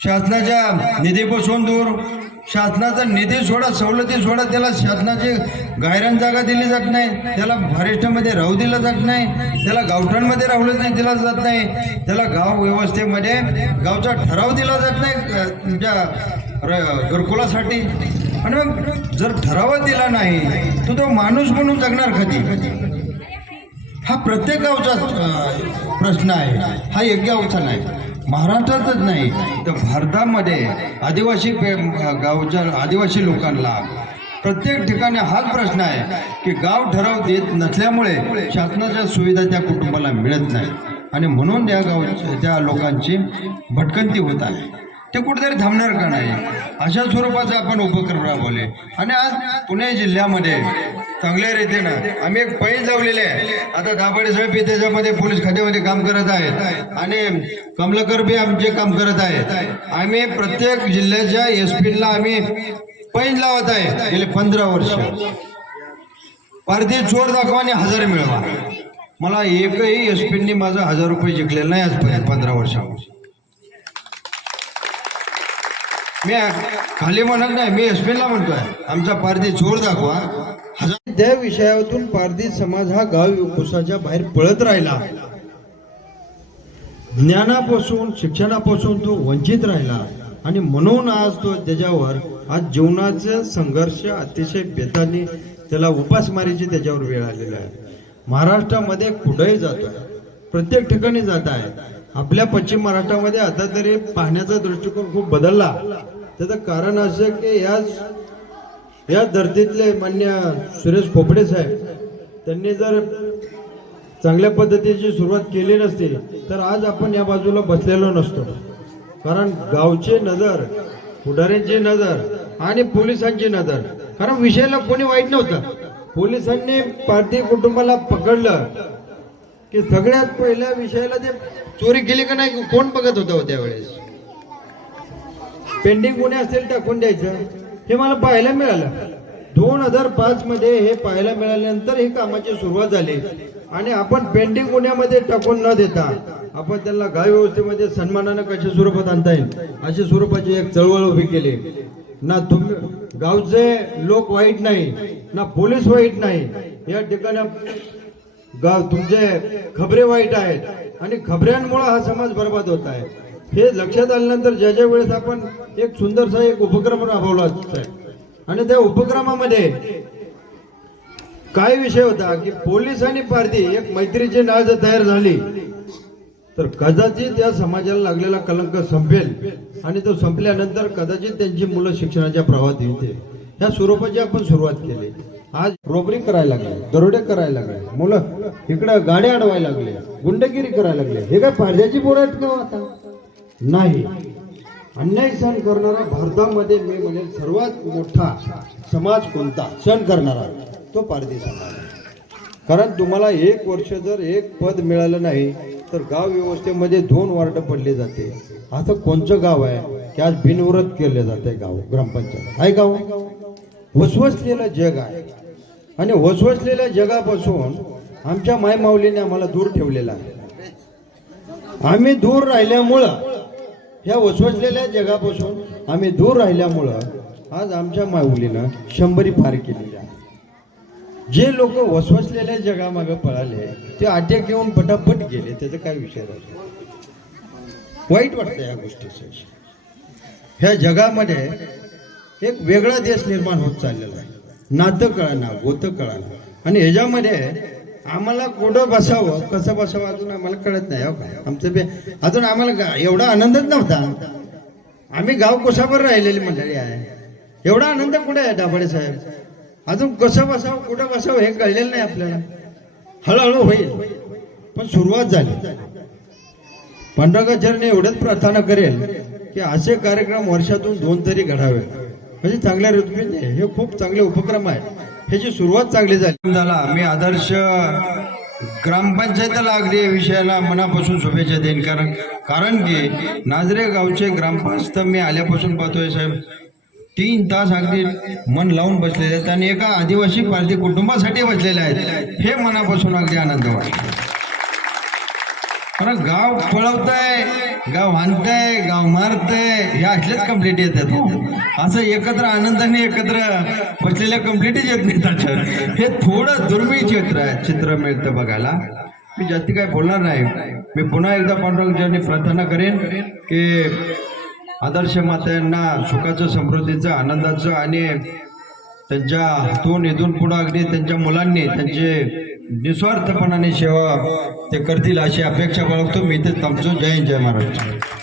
शासनाच्या निधीपासून दूर. शासनाचा निधी सोडा सवलती सोडा त्याला शासनाची गायरान जागा दिली जात नाही. त्याला फॉरेस्टमध्ये राहू दिलं जात नाही. त्याला गावठाणमध्ये राहू नाही दिला जात नाही. त्याला गाव व्यवस्थेमध्ये गावचा ठराव दिला जात नाही तुमच्या घरकुलासाठी. आणि मग जर ठराव दिला नाही तर तो माणूस म्हणून जगणार कधी? हा प्रत्येक गावचा प्रश्न आहे. हा एक गावचा नाही. महाराष्ट्रातच नाही तर भारतामध्ये आदिवासी गावच्या आदिवासी लोकांना प्रत्येक ठिकाणी हाच प्रश्न आहे की गाव ठराव देत नसल्यामुळे शासनाच्या सुविधा त्या कुटुंबाला मिळत नाही. आणि म्हणून त्या गाव त्या लोकांची भटकंती होत आहे. ते कुठेतरी थांबणार का नाही? अशा स्वरूपाचा आपण उपक्रम राबवले. आणि आज पुणे जिल्ह्यामध्ये चांगल्या रीतीनं आम्ही एक पैन लावलेले आहे. आता दाभाडे साहेब त्याच्यामध्ये पोलीस खात्यामध्ये काम करत आहेत. आणि कमलाकर बी आमचे काम करत आहेत. आम्ही प्रत्येक जिल्ह्याच्या एस पीला आम्ही पैन लावत आहे गेले पंधरा वर्ष. पारधी चोर दाखवा आणि हजार मिळवा. मला एकही एस पीनी माझा हजार रुपये जिंकलेला नाही आजपर्यंत पंधरा वर्षामध्ये मी खाली म्हणत नाही मी अश्विनला म्हणतोय. आमचा पारधी चोर दाखवा. हजार त्या विषयातून पारधी समाज हा गाव कुसाच्या बाहेर पळत राहिला. ज्ञानापासून शिक्षणापासून तो वंचित राहिला. आणि म्हणून आज तो त्याच्यावर आज जीवनाचा संघर्ष अतिशय बेताने त्याला उपासमारीची त्याच्यावर वेळ आलेला आहे. महाराष्ट्रामध्ये कुठेही जातो प्रत्येक ठिकाणी जात आहे. आपल्या पश्चिम महाराष्ट्रामध्ये आता तरी पाहण्याचा दृष्टिकोन खूप बदलला. त्याचं कारण असं की याच या धर्तीतले मान्य सुरेश खोपडे साहेब त्यांनी जर चांगल्या पद्धतीची सुरुवात केली नसती तर आज आपण या बाजूला बसलेलो नसतो. कारण गावची नजर पुढाऱ्यांची नजर आणि पोलिसांची नजर कारण विषयाला कोणी वाईट नव्हतं. पोलिसांनी पार्टी कुटुंबाला पकडलं की सगळ्यात पहिल्या विषयाला ते चोरी केली का नाही कोण बघत होतं हो त्यावेळेस? पेंडिंग गुन्हे असतील टाकून द्यायचं हे मला पाहायला मिळालं. दोन हजार पाच मध्ये हे पाहायला मिळाल्यानंतर ही कामाची सुरुवात झाली. आणि आपण पेंडिंग गुन्ह्यामध्ये टाकून न देता आपण त्यांना गाव व्यवस्थेमध्ये सन्मानानं कशा स्वरूपात आणता येईल अशा स्वरूपाची एक चळवळ उभी केली. ना तुम्ही गावचे लोक वाईट नाही ना पोलीस वाईट नाही. या ठिकाणी गाव तुमचे खबरे वाईट आहेत. आणि खबऱ्यांमुळे हा समाज बर्बाद होत आहे. हे लक्षात आल्यानंतर ज्या ज्या वेळेस आपण एक सुंदरसा एक उपक्रम राबवला आणि त्या उपक्रमामध्ये काय विषय होता की पोलीस आणि पारधी एक मैत्रीची नाळ जर तयार झाली. तर कदाचित या समाजाला लागलेला कलंक संपेल आणि तो संपल्यानंतर कदाचित त्यांची मुलं शिक्षणाच्या प्रवाहात येते ह्या स्वरूपाची आपण सुरुवात केली. आज रोबरी करायला लागले दरोडे करायला लागले मुलं इकडं गाड्या अडवायला लागले गुंडगिरी करायला लागले. हे काय पारध्याची बोर आहेत का हो आता? नाही. अन्याय सहन करणारा भारतामध्ये मी म्हणेल सर्वात मोठा समाज कोणता? सहन करणारा. तो पारधी समाज कारण तुम्हाला एक वर्ष जर एक पद मिळालं नाही तर गाव व्यवस्थेमध्ये दोन वार्ड पडले जाते. असं कोणचं गाव आहे? की आज बिनविरोध केले जाते गाव ग्रामपंचायत. आहे गाव? वसवसलेलं जग आहे. आणि वसवसलेल्या जगापासून आमच्या मायमाऊलीने आम्हाला दूर ठेवलेला आहे. आम्ही दूर राहिल्यामुळं ह्या वसवसलेल्या जगापासून आम्ही दूर राहिल्यामुळं आज आमच्या माऊलीनं शंभरी पार केलेली आहे. जे लोक वसवसलेल्या जगामागे पळाले ते अटॅक येऊन पटापट गेले त्याचा काय विषय नाही वाईट वाटतं या गोष्टीचं ह्या जगामध्ये एक वेगळा देश निर्माण होत चाललेला आहे. नातं कळाना गोतं कळाना. आणि ह्याच्यामध्ये आम्हाला कुठं बसावं कसं बसावं अजून आम्हाला कळत नाही हो काय आमचं बे अजून आम्हाला गा- एवढा आनंदच नव्हता. आम्ही गाव कोसावर राहिलेली मंडळी आहे. एवढा आनंद कुठे आहे दाभाडे साहेब? अजून कसं बसावं कुठं बसावं हे कळलेलं नाही आपल्याला. हळूहळू होईल. पण सुरुवात झाली. पांडुरंगाचार्यने एवढंच प्रार्थना करेल की असे कार्यक्रम वर्षातून दोन तरी घडावे. म्हणजे चांगल्या ऋतूने हे खूप चांगले उपक्रम आहेत ह्याची सुरुवात चांगली झाली. झाला मी आदर्श ग्रामपंचायतला अगदी या विषयाला मनापासून शुभेच्छा देईन. कारण कारण की नाजरे गावचे ग्रामपंचायत मी आल्यापासून पाहतोय साहेब तीन तास अगदी मन लावून बसलेले आहेत आणि एका आदिवासी पार्टी कुटुंबासाठी बसलेले आहेत. हे मनापासून अगदी आनंद वाटतो. कारण गाव पळवताय गाव हाणतंय गाव मारतंय हे असलेच कंप्लीट येतात. हो. असं एकत्र आनंदाने एकत्र बसलेल्या कंप्लीटच येत नाही हे थोडं दुर्मिळ चित्र आहे चित्र मिळतं बघायला. मी जास्ती काय बोलणार नाही. मी पुन्हा एकदा पांडुरंगांनी प्रार्थना करेन की आदर्श मात्यांना सुखाचं समृद्धीचं आनंदाचं आणि त्यांच्या हातून इथून पुढे अगदी त्यांच्या मुलांनी त्यांचे निस्वार्थपणाने सेवा ते करतील अशी अपेक्षा बाळगतो. मी ते थांबतो. जय जय महाराष्ट्र.